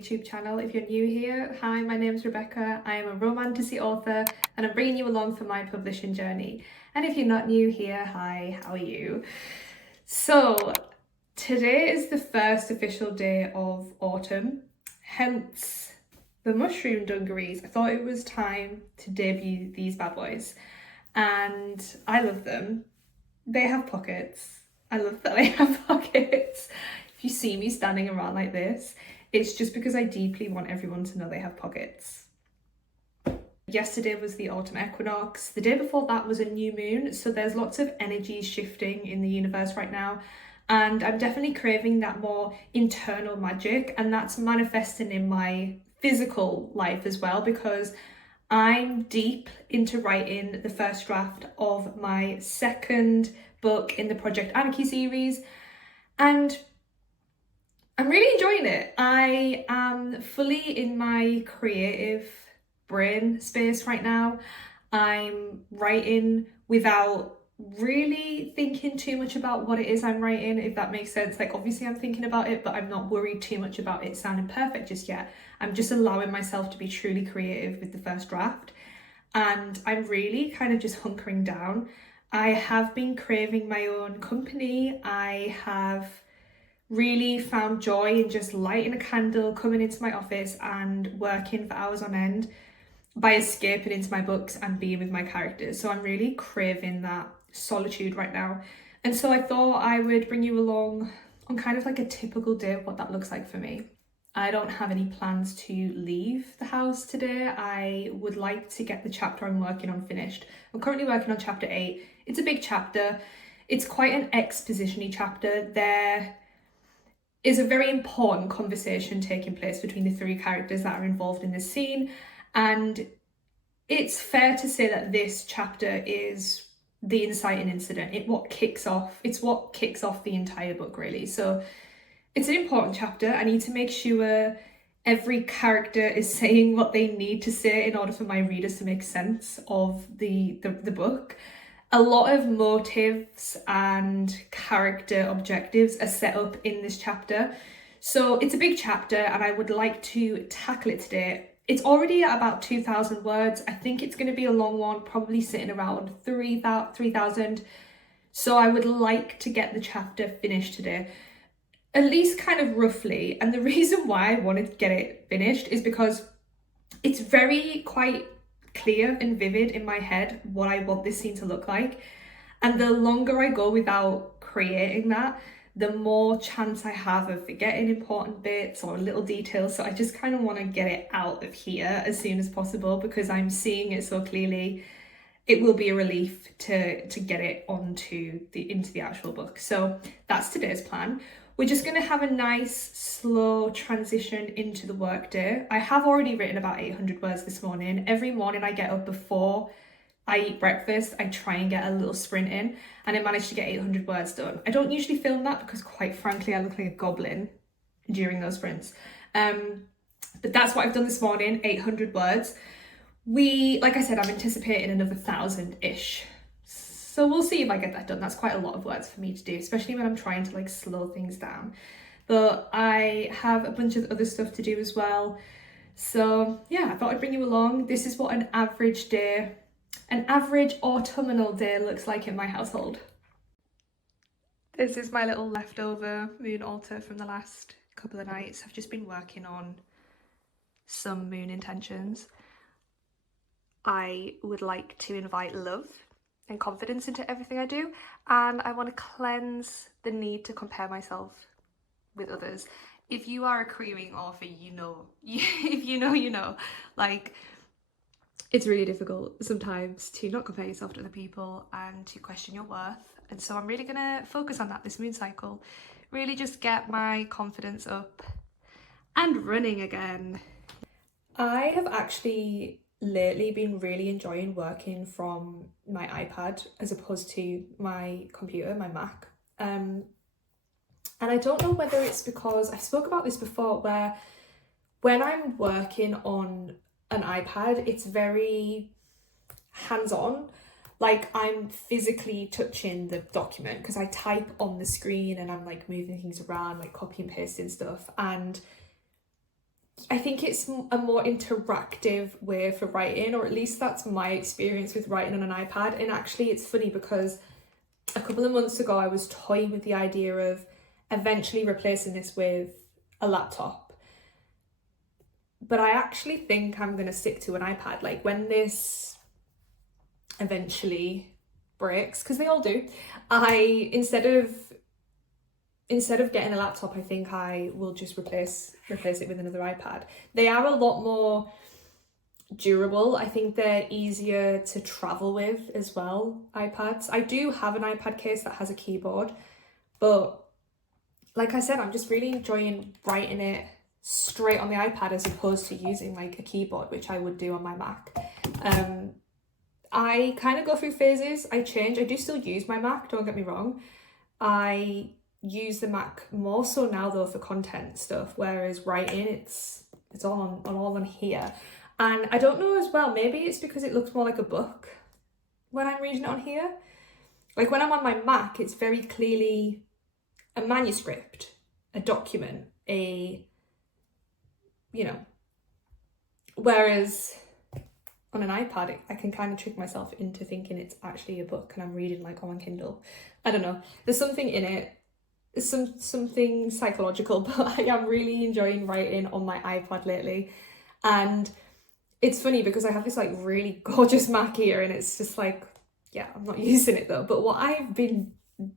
YouTube channel. If you're new here, hi, my name's Rebecca. I am a romantasy author and I'm bringing you along for my publishing journey. And if you're not new here, hi, how are you? So today is the first official day of autumn, hence the mushroom dungarees. I thought it was time to debut these bad boys and I love them. They have pockets. I love that they have pockets. If you see me standing around like this, it's just because I deeply want everyone to know they have pockets. Yesterday was the autumn equinox. The day before that was a new moon. So there's lots of energy shifting in the universe right now. And I'm definitely craving that more internal magic. And that's manifesting in my physical life as well, because I'm deep into writing the first draft of my second book in the Project Anarchy series. And I'm really enjoying it. I am fully in my creative brain space right now. I'm writing without really thinking too much about what it is I'm writing, if that makes sense. Like, obviously I'm thinking about it, but I'm not worried too much about it sounding perfect just yet. I'm just allowing myself to be truly creative with the first draft. And I'm really kind of just hunkering down. I have been craving my own company. I have really found joy in just lighting a candle, coming into my office and working for hours on end by escaping into my books and being with my characters. So I'm really craving that solitude right now. And so I thought I would bring you along on kind of like a typical day of what that looks like for me. I don't have any plans to leave the house today. I would like to get the chapter I'm working on finished. I'm currently working on chapter 8. It's a big chapter. It's quite an exposition-y chapter. There is a very important conversation taking place between the three characters that are involved in this scene. And it's fair to say that this chapter is the inciting incident. It's what kicks off the entire book, really. So it's an important chapter. I need to make sure every character is saying what they need to say in order for my readers to make sense of the book. A lot of motives and character objectives are set up in this chapter. So it's a big chapter and I would like to tackle it today. It's already at about 2,000 words. I think it's going to be a long one, probably sitting around 3,000. So I would like to get the chapter finished today, at least kind of roughly. And the reason why I wanted to get it finished is because it's very quite clear and vivid in my head what I want this scene to look like. And the longer I go without creating that, the more chance I have of forgetting important bits or little details. So I just kind of want to get it out of here as soon as possible because I'm seeing it so clearly. It will be a relief to get it into the actual book. So that's today's plan. We're just going to have a nice slow transition into the workday. I have already written about 800 words this morning. Every morning I get up before I eat breakfast, I try and get a little sprint in, and I managed to get 800 words done. I don't usually film that because, quite frankly, I look like a goblin during those sprints. But that's what I've done this morning, 800 words. Like I said, I'm anticipating another 1,000-ish. So we'll see if I get that done. That's quite a lot of words for me to do, especially when I'm trying to like slow things down. But I have a bunch of other stuff to do as well. So yeah, I thought I'd bring you along. This is what an average autumnal day looks like in my household. This is my little leftover moon altar from the last couple of nights. I've just been working on some moon intentions. I would like to invite love and confidence into everything I do, and I want to cleanse the need to compare myself with others. If you are a careering author, you know. If you know, you know. Like, it's really difficult sometimes to not compare yourself to other people and to question your worth. And so I'm really gonna focus on that this moon cycle. Really just get my confidence up and running again. I have actually lately been really enjoying working from my iPad as opposed to my computer, my Mac. And I don't know whether it's because I spoke about this before, where when I'm working on an iPad, it's very hands-on. Like, I'm physically touching the document because I type on the screen and I'm like moving things around, like copy and pasting stuff. And I think it's a more interactive way for writing, or at least that's my experience with writing on an iPad. And actually it's funny because a couple of months ago I was toying with the idea of eventually replacing this with a laptop. But I actually think I'm going to stick to an iPad. Like when this eventually breaks, because they all do, instead of getting a laptop, I think I will just replace it with another iPad. They are a lot more durable. I think they're easier to travel with as well, iPads. I do have an iPad case that has a keyboard, but like I said, I'm just really enjoying writing it straight on the iPad as opposed to using like a keyboard, which I would do on my Mac. I kind of go through phases. I change. I do still use my Mac, don't get me wrong. I use the Mac more so now though for content stuff, whereas writing it's all on here. And I don't know as well, maybe it's because it looks more like a book when I'm reading it on here. Like when I'm on my Mac, it's very clearly a manuscript, a document, whereas on an iPad, I can kind of trick myself into thinking it's actually a book and I'm reading like on Kindle. I don't know. There's something in it. There's something psychological, but I am really enjoying writing on my iPad lately. And it's funny because I have this like really gorgeous Mac here and it's just like, yeah, I'm not using it though. But what I've been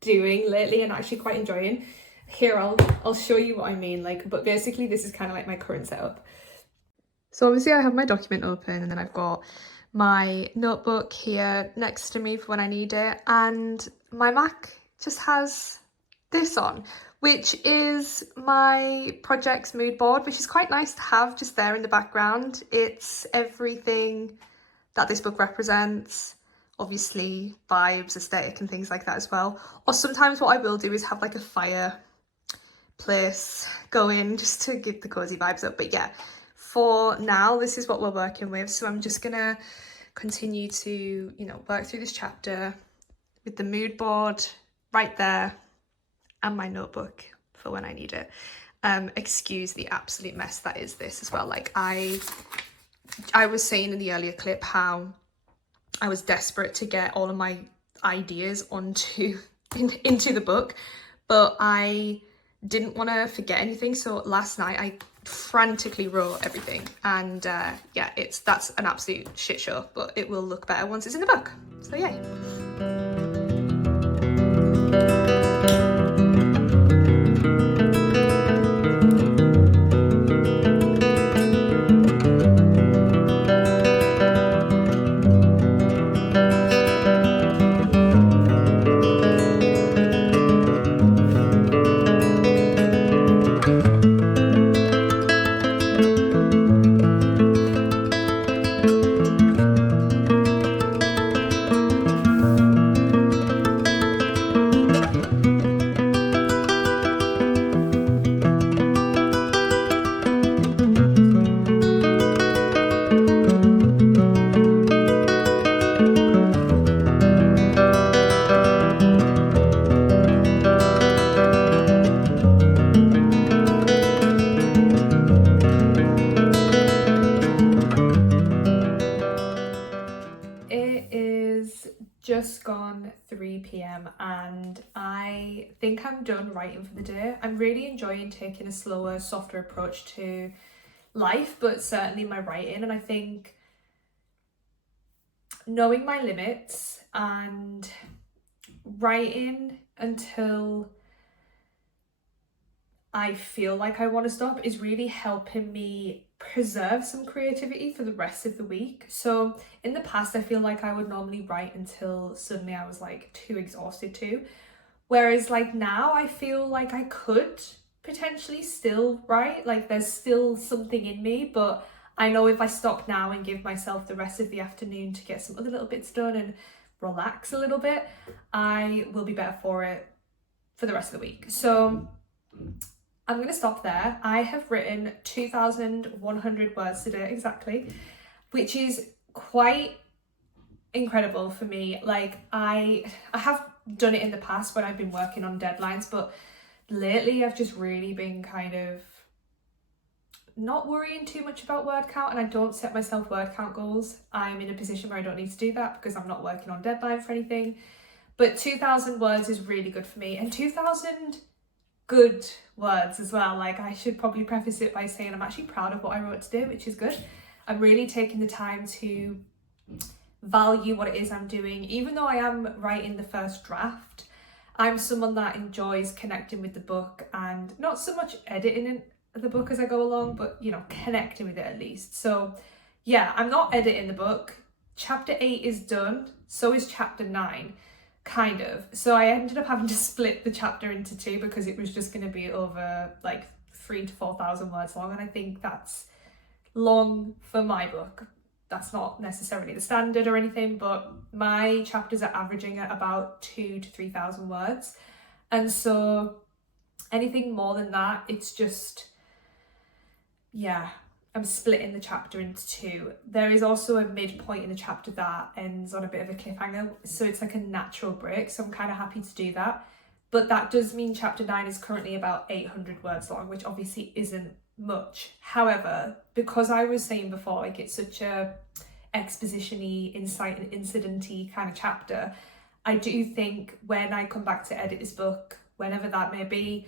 doing lately and actually quite enjoying, here I'll show you what I mean. Like, but basically this is kind of like my current setup. So obviously I have my document open and then I've got my notebook here next to me for when I need it. And my Mac just has this on, which is my project's mood board, which is quite nice to have just there in the background. It's everything that this book represents, obviously vibes, aesthetic and things like that as well. Or sometimes what I will do is have like a fireplace going just to give the cozy vibes up. But yeah, for now, this is what we're working with. So I'm just gonna continue to, work through this chapter with the mood board right there and my notebook for when I need it. Excuse the absolute mess that is this as well. Like I was saying in the earlier clip how I was desperate to get all of my ideas into the book, but I didn't want to forget anything. So last night I frantically wrote everything, and yeah, that's an absolute shit show, but it will look better once it's in the book. So yay. Just gone 3 p.m. and I think I'm done writing for the day. I'm really enjoying taking a slower, softer approach to life, but certainly my writing. And I think knowing my limits and writing until I feel like I want to stop is really helping me preserve some creativity for the rest of the week. So in the past, I feel like I would normally write until suddenly I was like too exhausted to. Whereas like now I feel like I could potentially still write, like there's still something in me, but I know if I stop now and give myself the rest of the afternoon to get some other little bits done and relax a little bit, I will be better for it for the rest of the week. So I'm going to stop there. I have written 2,100 words today exactly, which is quite incredible for me. Like I have done it in the past when I've been working on deadlines, but lately I've just really been kind of not worrying too much about word count, and I don't set myself word count goals. I'm in a position where I don't need to do that because I'm not working on deadline for anything. But 2,000 words is really good for me, and 2,000 good words as well. Like, I should probably preface it by saying I'm actually proud of what I wrote today, which is good. I'm really taking the time to value what it is I'm doing. Even though I am writing the first draft, I'm someone that enjoys connecting with the book and not so much editing the book as I go along, but you know, connecting with it at least. So yeah, I'm not editing the book. Chapter 8 is done, so is chapter 9, kind of. So I ended up having to split the chapter into 2 because it was just going to be over like 3,000 to 4,000 words long, and I think that's long for my book. That's not necessarily the standard or anything, but my chapters are averaging at about 2,000 to 3,000 words, and so anything more than that, it's just, yeah, I'm splitting the chapter into 2. There is also a midpoint in the chapter that ends on a bit of a cliffhanger, so it's like a natural break, so I'm kind of happy to do that. But that does mean chapter 9 is currently about 800 words long, which obviously isn't much. However, because I was saying before, like, it's such a exposition-y, insight and incident-y kind of chapter, I do think when I come back to edit this book, whenever that may be,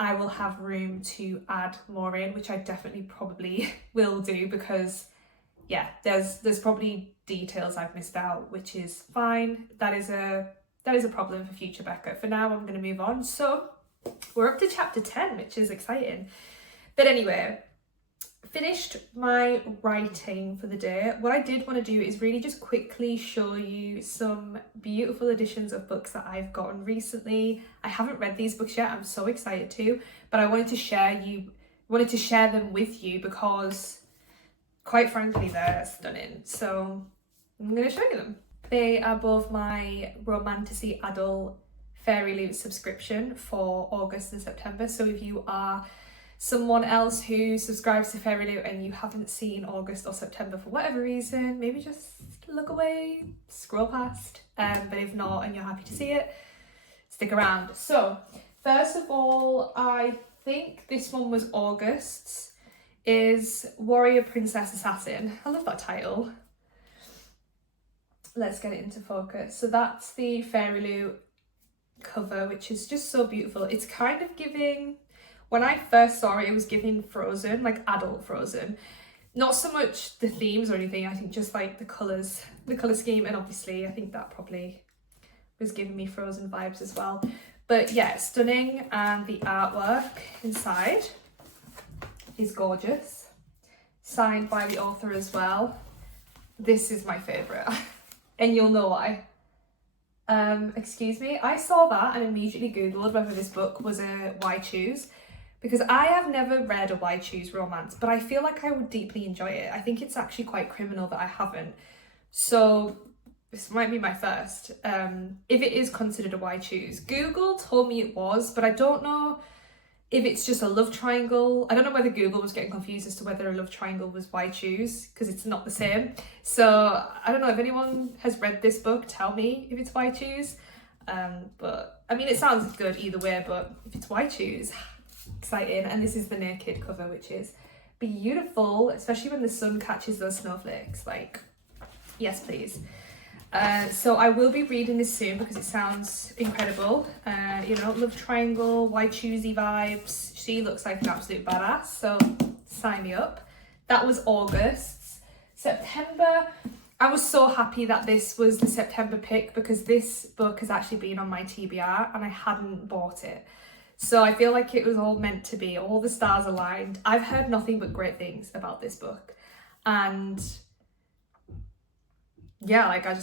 I will have room to add more in, which I definitely probably will do, because yeah, there's probably details I've missed out, which is fine. That is a problem for future Becca. For now, I'm going to move on. So we're up to chapter 10, which is exciting. But anyway, finished my writing for the day. What I did want to do is really just quickly show you some beautiful editions of books that I've gotten recently. I haven't read these books yet. I'm so excited to, but I wanted to share them with you because, quite frankly, they're stunning. So I'm going to show you them. They are both my romantasy adult Fairy Loot subscription for August and September. So if you are someone else who subscribes to Fairy Loot and you haven't seen August or September for whatever reason, maybe just look away, scroll past. But if not, and you're happy to see it, stick around. So first of all, I think this one was August's, is Warrior Princess Assassin. I love that title. Let's get it into focus. So that's the Fairy Loot cover, which is just so beautiful. It's kind of giving, when I first saw it, it was giving Frozen, like adult Frozen. Not so much the themes or anything, I think just like the colour scheme, and obviously I think that probably was giving me Frozen vibes as well. But yeah, stunning, and the artwork inside is gorgeous. Signed by the author as well. This is my favourite, and you'll know why. Excuse me, I saw that and immediately googled whether this book was a Why Choose, because I have never read a Why Choose romance, but I feel like I would deeply enjoy it. I think it's actually quite criminal that I haven't. So this might be my first. If it is considered a Why Choose, Google told me it was, but I don't know if it's just a love triangle. I don't know whether Google was getting confused as to whether a love triangle was Why Choose, because it's not the same. So I don't know if anyone has read this book, tell me if it's Why Choose. But I mean, it sounds good either way, but if it's Why Choose, exciting. And this is the naked cover, which is beautiful, especially when the sun catches those snowflakes. Like, yes please. So I will be reading this soon because it sounds incredible. You know, love triangle, Why Choosey vibes. She looks like an absolute badass, so sign me up. That was August. September, I was so happy that this was the September pick because this book has actually been on my TBR and I hadn't bought it. So I feel like it was all meant to be, all the stars aligned. I've heard nothing but great things about this book, and yeah, like I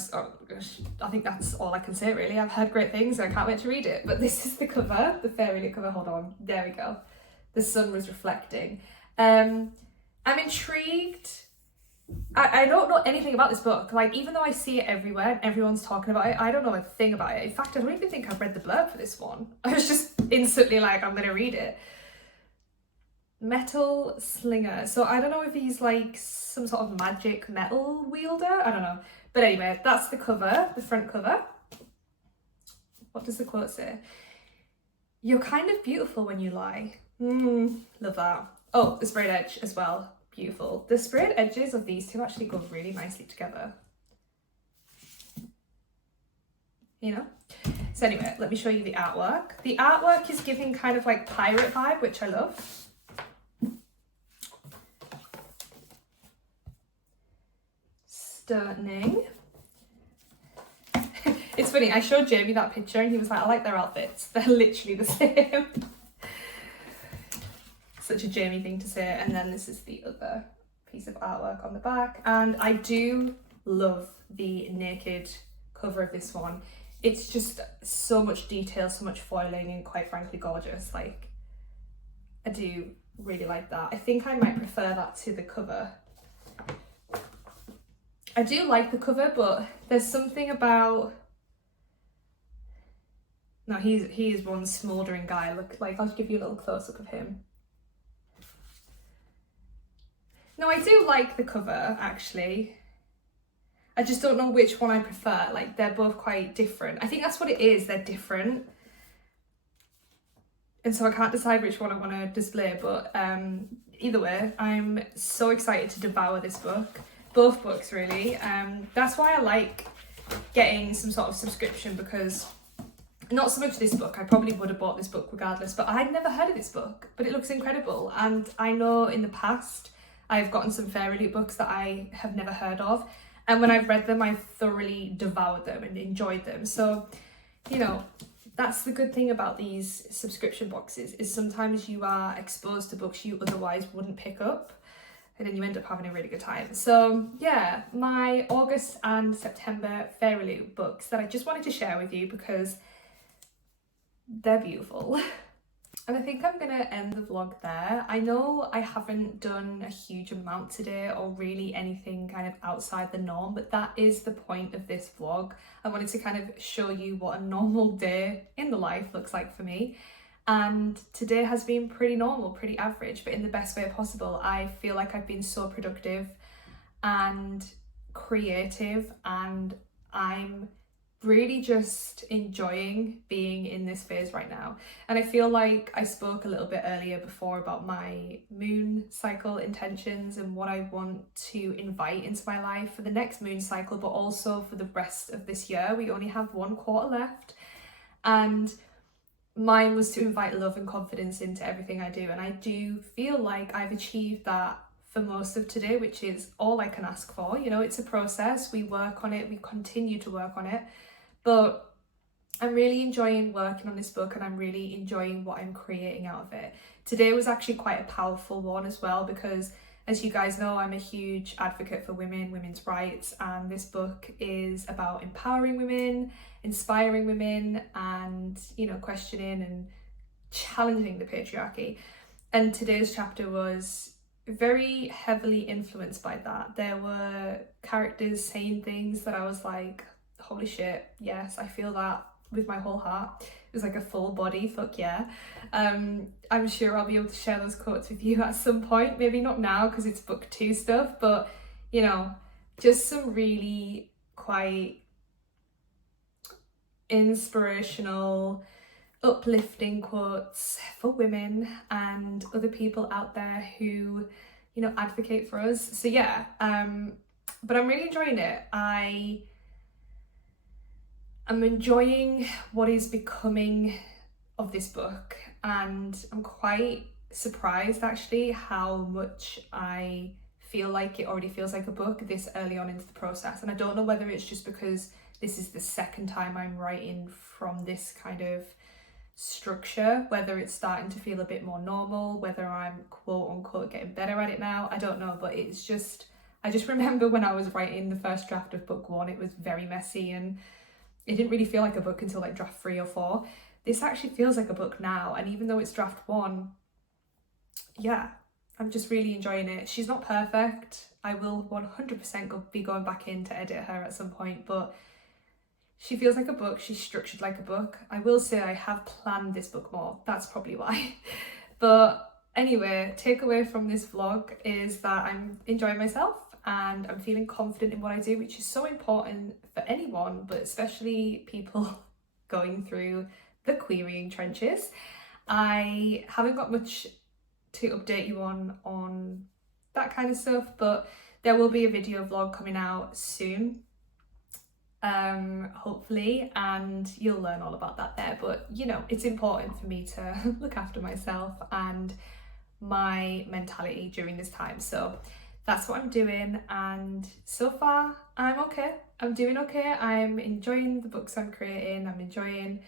think that's all I can say really. I've heard great things and I can't wait to read it. But this is the cover, the Fairy Loot cover. Hold on, there we go. The sun was reflecting. I'm intrigued. I don't know anything about this book. Like, even though I see it everywhere and everyone's talking about it, I don't know a thing about it. In fact, I don't even think I've read the blurb for this one. I was just instantly like, I'm gonna read it. Metal Slinger. So I don't know if he's like some sort of magic metal wielder. I don't know. But anyway, that's the cover, the front cover. What does the quote say? You're kind of beautiful when you lie. Love that. Oh, the sprayed edge as well. Beautiful. The sprayed edges of these two actually go really nicely together. You know? So anyway, let me show you the artwork. The artwork is giving kind of like pirate vibe, which I love. Stunning. It's funny, I showed Jamie that picture and he was like, I like their outfits. They're literally the same. Such a Jamie thing to say. And then this is the other piece of artwork on the back. And I do love the naked cover of this one. It's just so much detail, so much foiling, and quite frankly gorgeous. Like, I do really like that. I think I might prefer that to the cover. I do like the cover, but there's something about... No, he is one smouldering guy. Look, like, I'll give you a little close-up of him. No, I do like the cover, actually. I just don't know which one I prefer. Like, they're both quite different. I think that's what it is, they're different. And so I can't decide which one I want to display, but either way, I'm so excited to devour this book. Both books, really. That's why I like getting some sort of subscription, because not so much this book, I probably would have bought this book regardless, but I'd never heard of this book, but it looks incredible. And I know in the past, I've gotten some fairy books that I have never heard of. And when I've read them, I've thoroughly devoured them and enjoyed them. So, you know, that's the good thing about these subscription boxes, is sometimes you are exposed to books you otherwise wouldn't pick up, and then you end up having a really good time. So yeah, my August and September Fairy Loot books that I just wanted to share with you because they're beautiful. And I think I'm gonna end the vlog there. I know I haven't done a huge amount today, or really anything kind of outside the norm, but that is the point of this vlog. I wanted to kind of show you what a normal day in the life looks like for me. And today has been pretty normal, pretty average, but in the best way possible. I feel like I've been so productive and creative, and I'm really just enjoying being in this phase right now. And I feel like I spoke a little bit earlier before about my moon cycle intentions and what I want to invite into my life for the next moon cycle, but also for the rest of this year. We only have 1 quarter left, and mine was to invite love and confidence into everything I do. And I do feel like I've achieved that for most of today, which is all I can ask for. You know, it's a process, we work on it, we continue to work on it, but I'm really enjoying working on this book, and I'm really enjoying what I'm creating out of it. Today was actually quite a powerful one as well, because as you guys know, I'm a huge advocate for women, women's rights, and this book is about empowering women, inspiring women, and, you know, questioning and challenging the patriarchy. And today's chapter was very heavily influenced by that. There were characters saying things that I was like, holy shit, yes, I feel that with my whole heart. It was like a full body, fuck yeah. I'm sure I'll be able to share those quotes with you at some point, maybe not now because it's book 2 stuff, but you know, just some really quite inspirational, uplifting quotes for women and other people out there who, you know, advocate for us. So yeah, but I'm really enjoying it. I'm enjoying what is becoming of this book, and I'm quite surprised actually how much I feel like it already feels like a book this early on into the process. And I don't know whether it's just because this is the second time I'm writing from this kind of structure, whether it's starting to feel a bit more normal, whether I'm quote unquote getting better at it now, I don't know. But it's just, I just remember when I was writing the first draft of book 1, it was very messy and it didn't really feel like a book until like draft 3 or 4. This actually feels like a book now, and even though it's draft 1, yeah, I'm just really enjoying it. She's not perfect. I will 100% be going back in to edit her at some point, but she feels like a book. She's structured like a book. I will say I have planned this book more. That's probably why. But anyway, takeaway from this vlog is that I'm enjoying myself and I'm feeling confident in what I do, which is so important for anyone, but especially people going through the querying trenches. I haven't got much to update you on that kind of stuff, but there will be a video vlog coming out soon, hopefully, and you'll learn all about that there. But you know, it's important for me to look after myself and my mentality during this time, so that's what I'm doing, and so far I'm okay. I'm doing okay. I'm enjoying the books I'm creating. I'm enjoying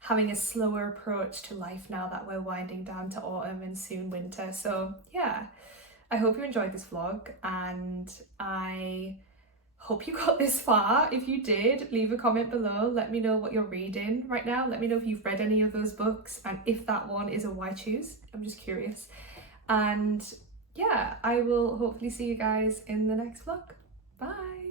having a slower approach to life now that we're winding down to autumn and soon winter. So yeah, I hope you enjoyed this vlog, and I hope you got this far. If you did, leave a comment below. Let me know what you're reading right now. Let me know if you've read any of those books, and if that one is a why choose. I'm just curious. And yeah, I will hopefully see you guys in the next vlog. Bye.